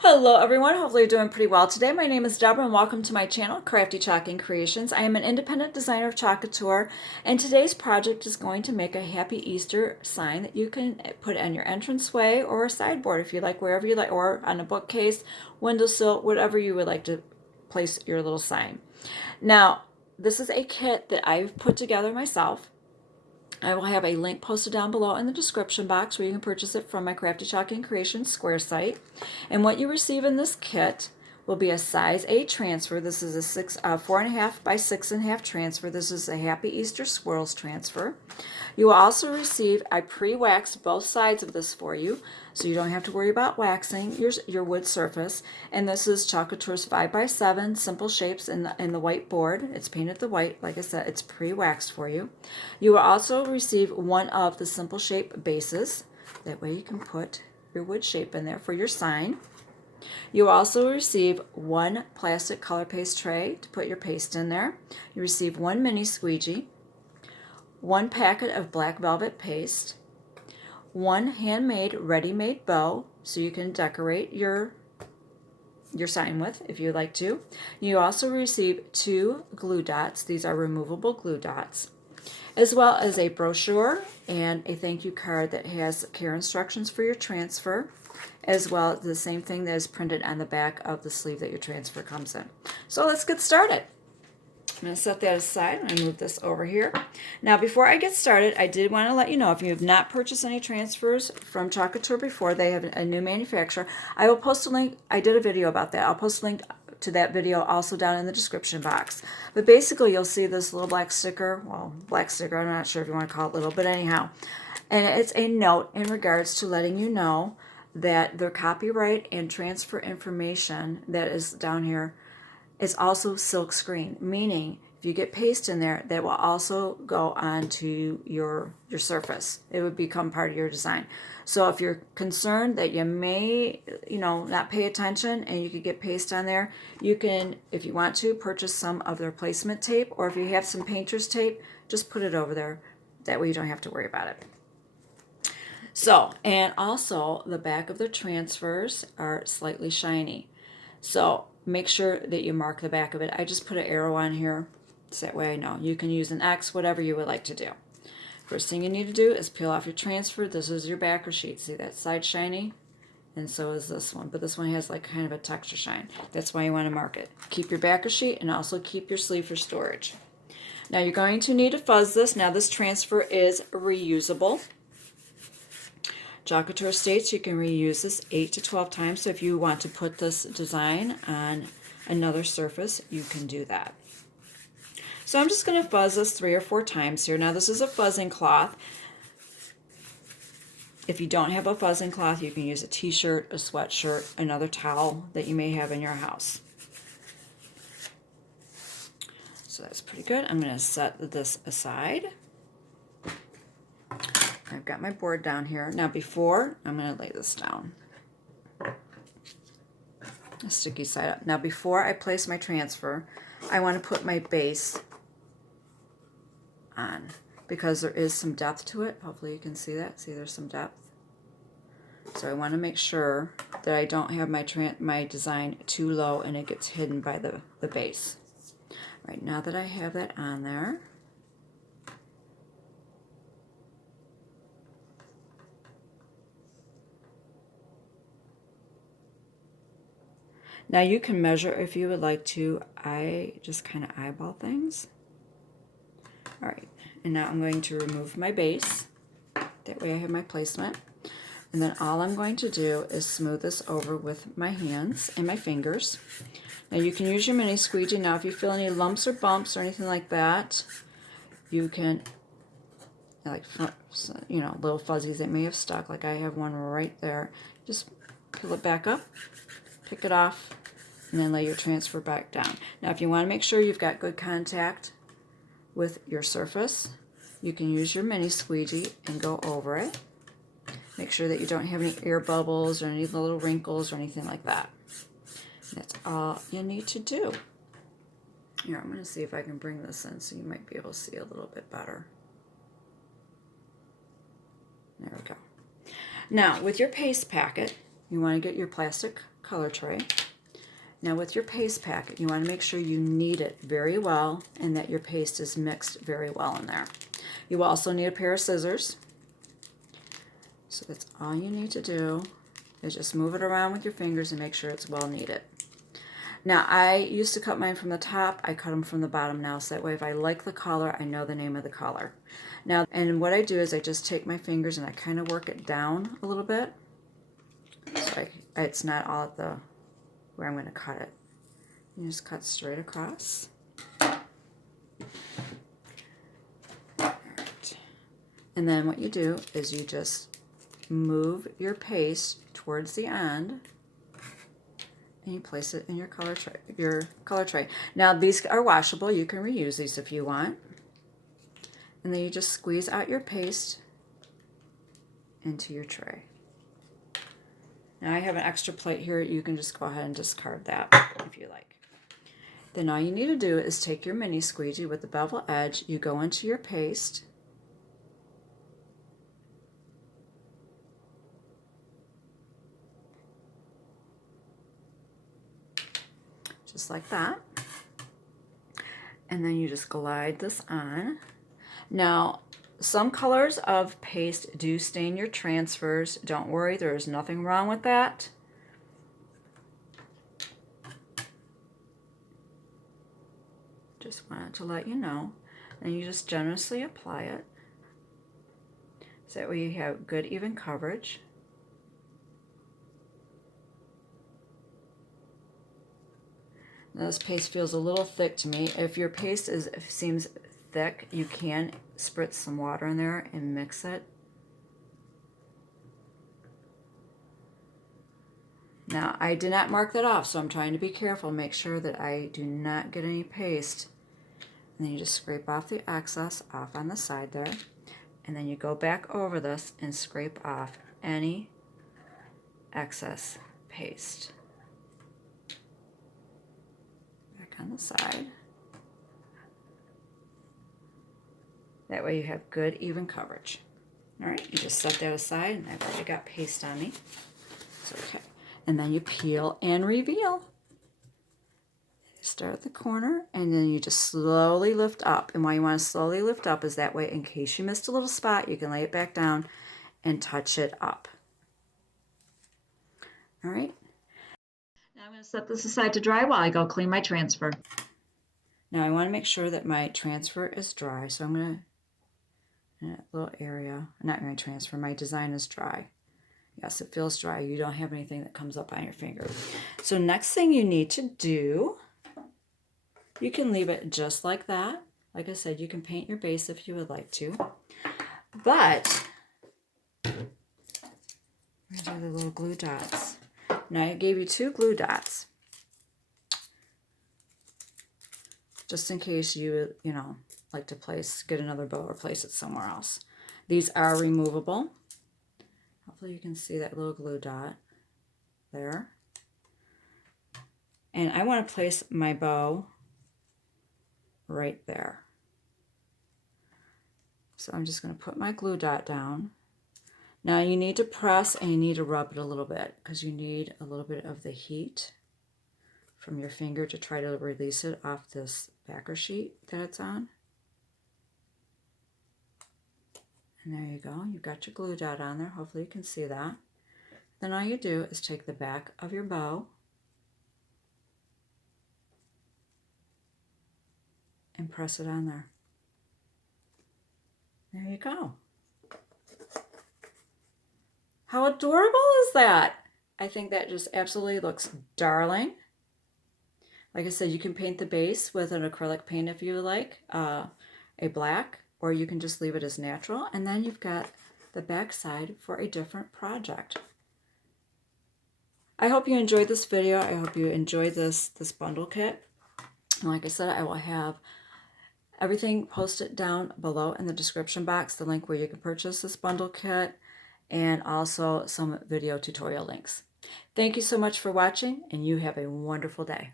Hello everyone, hopefully you're doing pretty well today. My name is Deborah and welcome to my channel, Crafty Chalking Creations. I am an independent designer of Chalk Couture, and today's project is going to make a Happy Easter sign that you can put on your entranceway or a sideboard if you like, wherever you like, or on a bookcase, windowsill, whatever you would like to place your little sign. Now, this is a kit that I've put together myself. I will have a link posted down below in the description box where you can purchase it from my Crafty Chalking Creations Square site. And what you receive in this kit will be a size 8 transfer. This is a 4.5 by 6.5 transfer. This is a Happy Easter Swirls transfer. You will also receive, I pre-waxed both sides of this for you, so you don't have to worry about waxing your wood surface. And this is Chalk Couture's 5 by 7 simple shapes in the white board. It's painted the white. Like I said, it's pre-waxed for you. You will also receive one of the simple shape bases. That way you can put your wood shape in there for your sign. You will also receive one plastic color paste tray to put your paste in there. You receive one mini squeegee, one packet of black velvet paste, one handmade ready-made bow so you can decorate your sign with if you'd like to. You also receive 2 glue dots. These are removable glue dots, as well as a brochure and a thank you card that has care instructions for your transfer, as well as the same thing that is printed on the back of the sleeve that your transfer comes in. So let's get started. I'm going to set that aside. I'm going to move this over here. Now, before I get started, I did want to let you know, if you have not purchased any transfers from Chalk Couture before, they have a new manufacturer. I will post a link. I did a video about that. I'll post a link to that video also down in the description box. But basically, you'll see this little black sticker. Well, black sticker, I'm not sure if you want to call it little, but anyhow. And it's a note in regards to letting you know that their copyright and transfer information that is down here is also silk screen, meaning if you get paste in there, that will also go onto your surface. It would become part of your design. So if you're concerned that you may, not pay attention and you could get paste on there, you can, if you want to, purchase some of their placement tape, or if you have some painter's tape, just put it over there. That way you don't have to worry about it. So, and also the back of the transfers are slightly shiny. So make sure that you mark the back of it. I just put an arrow on here, so that way I know. You can use an X, whatever you would like to do. First thing you need to do is peel off your transfer. This is your backer sheet. See that side shiny? And so is this one. But this one has like kind of a texture shine. That's why you want to mark it. Keep your backer sheet and also keep your sleeve for storage. Now you're going to need to fuzz this. Now this transfer is reusable. Chalk Couture states you can reuse this 8 to 12 times, so if you want to put this design on another surface, you can do that. So I'm just going to fuzz this 3 or 4 times here. Now this is a fuzzing cloth. If you don't have a fuzzing cloth, you can use a t-shirt, a sweatshirt, another towel that you may have in your house. So that's pretty good. I'm going to set this aside. I've got my board down here. Now before, I'm going to lay this down. A sticky side up. Now before I place my transfer, I want to put my base on because there is some depth to it. Hopefully you can see that. See, there's some depth. So I want to make sure that I don't have my design too low and it gets hidden by the base. Right, now that I have that on there, now you can measure if you would like to. I just kind of eyeball things. All right, and now I'm going to remove my base. That way I have my placement. And then all I'm going to do is smooth this over with my hands and my fingers. Now you can use your mini squeegee. Now if you feel any lumps or bumps or anything like that, you can, like, little fuzzies that may have stuck, like I have one right there. Just peel it back up, pick it off, and then lay your transfer back down. Now if you want to make sure you've got good contact with your surface, you can use your mini squeegee and go over it. Make sure that you don't have any air bubbles or any little wrinkles or anything like that. That's all you need to do. Here, I'm going to see if I can bring this in so you might be able to see a little bit better. There we go. Now, with your paste packet, you want to get your plastic color tray. Now with your paste packet, you want to make sure you knead it very well and that your paste is mixed very well in there. You will also need a pair of scissors. So that's all you need to do is just move it around with your fingers and make sure it's well kneaded. Now I used to cut mine from the top, I cut them from the bottom now, so that way if I like the color, I know the name of the color. Now, and what I do is I just take my fingers and I kind of work it down a little bit. So it's not all at the where I'm going to cut it. You just cut straight across. Alright. And then what you do is you just move your paste towards the end and you place it in your color tray. Now these are washable. You can reuse these if you want. And then you just squeeze out your paste into your tray. Now I have an extra plate here. You can just go ahead and discard that if you like. Then all you need to do is take your mini squeegee with the bevel edge. You go into your paste. Just like that. And then you just glide this on. Now, some colors of paste do stain your transfers. Don't worry, there's nothing wrong with that. Just wanted to let you know. And you just generously apply it. So that way you have good even coverage. Now this paste feels a little thick to me. If your paste seems thick, you can spritz some water in there and mix it. Now I did not mark that off, so I'm trying to be careful, make sure that I do not get any paste. And then you just scrape off the excess off on the side there, and then you go back over this and scrape off any excess paste. Back on the side. That way you have good even coverage. All right, you just set that aside, and I've already got paste on me. It's okay. And then you peel and reveal. Start at the corner, and then you just slowly lift up. And why you want to slowly lift up is that way, in case you missed a little spot, you can lay it back down and touch it up. All right. Now I'm going to set this aside to dry while I go clean my transfer. Now I want to make sure that my transfer is dry, so I'm going to, in that little area, not my transfer, my design is dry. Yes, it feels dry. You don't have anything that comes up on your finger. So next thing you need to do, you can leave it just like that. Like I said, you can paint your base if you would like to. But, where's the little glue dots? Now I gave you 2 glue dots. Just in case you like to get another bow or place it somewhere else. These are removable. Hopefully you can see that little glue dot there. And I want to place my bow right there. So I'm just going to put my glue dot down. Now you need to press and you need to rub it a little bit because you need a little bit of the heat from your finger to try to release it off this backer sheet that it's on. And there you go. You've got your glue dot on there. Hopefully you can see that. Then all you do is take the back of your bow and press it on there. There you go. How adorable is that? I think that just absolutely looks darling. Like I said, you can paint the base with an acrylic paint if you like, a black, or you can just leave it as natural. And then you've got the back side for a different project. I hope you enjoyed this video. I hope you enjoyed this bundle kit. And like I said, I will have everything posted down below in the description box, the link where you can purchase this bundle kit, and also some video tutorial links. Thank you so much for watching, and you have a wonderful day.